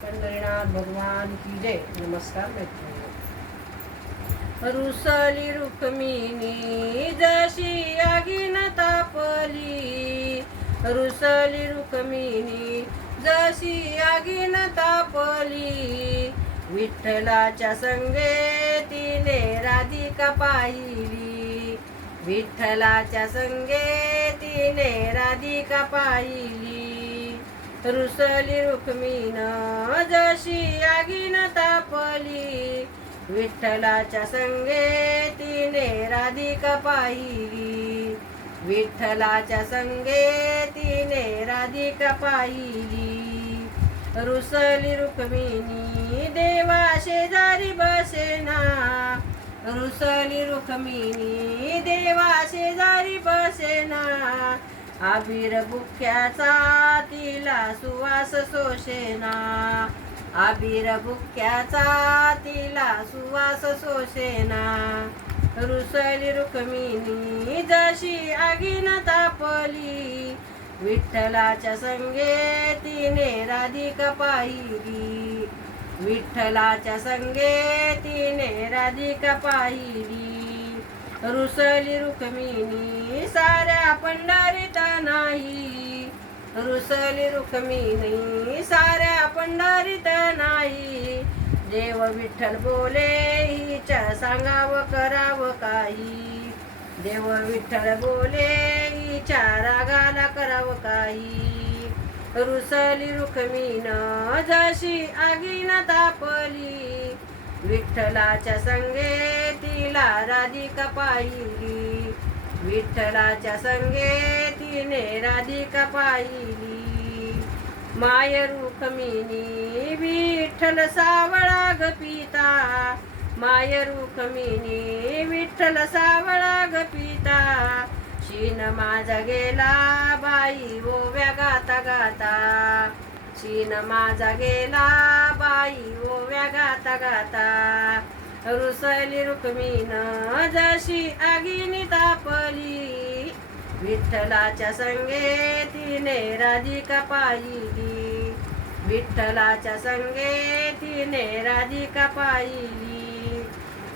पंढरीनाथ भगवान की जय. नमस्कार मैत्रिणी. रुसली रुक्मिणी जशी आगीन तापली, रुसली रुक्मिणी जशी आगीन तापली, विठ्ठलाच्या संगे तिने राधिका पाहिली, विठ्ठलाच्या संगे तिने राधिका पाहिली. रुसली रुक्मिण जशी आगीन तापली, विठ्ठलाच्या संगे तिने राधिका पाहिली, विठ्ठलाच्या संगे तिने राधिका पाहिली. रुसली रुक्मिणी देवा शेजारी बसेना, रुसली रुक्मिणी देवा शेजारी बसेना, आबीर बुक्क्याचा तिला सुवास सोशेना, आबीर बुक्क्याचा तिला सुवास सोशेना. रुसली रुक्मिणी जशी आगीन तापली, विठ्ठलाच्या संगे तिने राधिका पाहिली, विठ्ठलाच्या संगे तिने राधिका पाहिली. रुसली रुक्मिणी साऱ्या पंढरीत नाही, रुसली रुक्मिणी साऱ्या पंढरीत नाही, देव विठ्ठल बोले हिच्या सांगावं करावं काही, देव विठ्ठल बोले हिच्या रागाला करावं काही. रुसली रुक्मिण जशी आगीन तापली, विठ्ठलाच्या संगे तिला राधिका पाहिली, विठ्ठलाच्या संगे तिने राधिका पाहिली. माय रुक्मिणी विठ्ठल सावळा ग पिता, माय रुक्मिणी विठ्ठल सावळा ग पिता, शीन माझा गेला बाई ओव्या गाता गाता, शीन माझा गेला बाई ओव्या गाता गाता. रुसली रुक्मिण जशी आगीन तापली, विठ्ठलाच्या संगे तिने राधिका पाहिली, विठ्ठलाच्या संगे तिने राधिका पाहिली.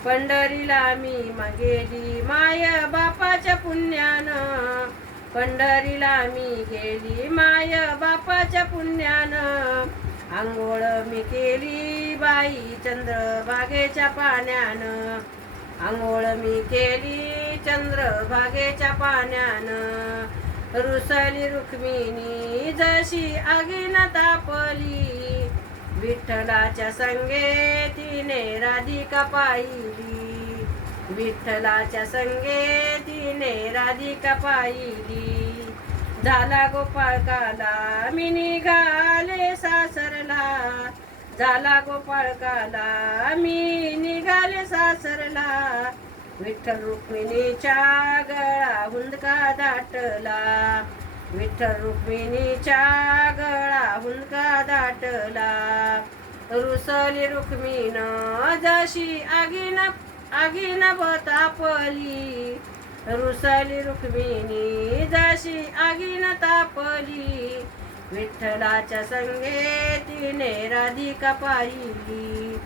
पंढरीला मी गेली माय बापाच्या पुण्यानं, पंढरीला मी गेली माय बापाच्या पुण्यानं, आंघोळ मी केली बाई चंद्रभागेच्या पाण्यानं, आंघोळ मी केली चंद्रभागेच्या पाण्यानं. रुसली रुक्मिणी जशी आगीन तापली, विठ्ठलाच्या संगे तिने राधिका पाहिली, विठ्ठलाच्या संगे तिने राधिका पाहिली. झाला गोपाळकाला मी निघाले सासरला, झाला गोपाळकाला मी निघाले सासरला, विठ्ठल रुक्मिणीच्या गळा हुंदका दाटला, विठ्ठल रुक्मिणीच्या गळा हुंदका दाटला. रुसली रुक्मिण जशी आगीन तापली, रुसली रुक्मिणी जशी आगीन तापली, विठ्ठलाच्या संगे तिने राधिका पाहिली,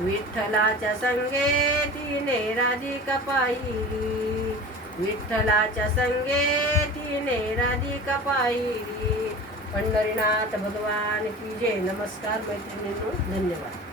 विठ्ठलाच्या संगे तिने राधिका पाहिली, विठ्ठलाच्या संगे तिने राधिका पाहिली. पंढरीनाथ भगवान की जय. नमस्कार मैत्रिणींनो. धन्यवाद.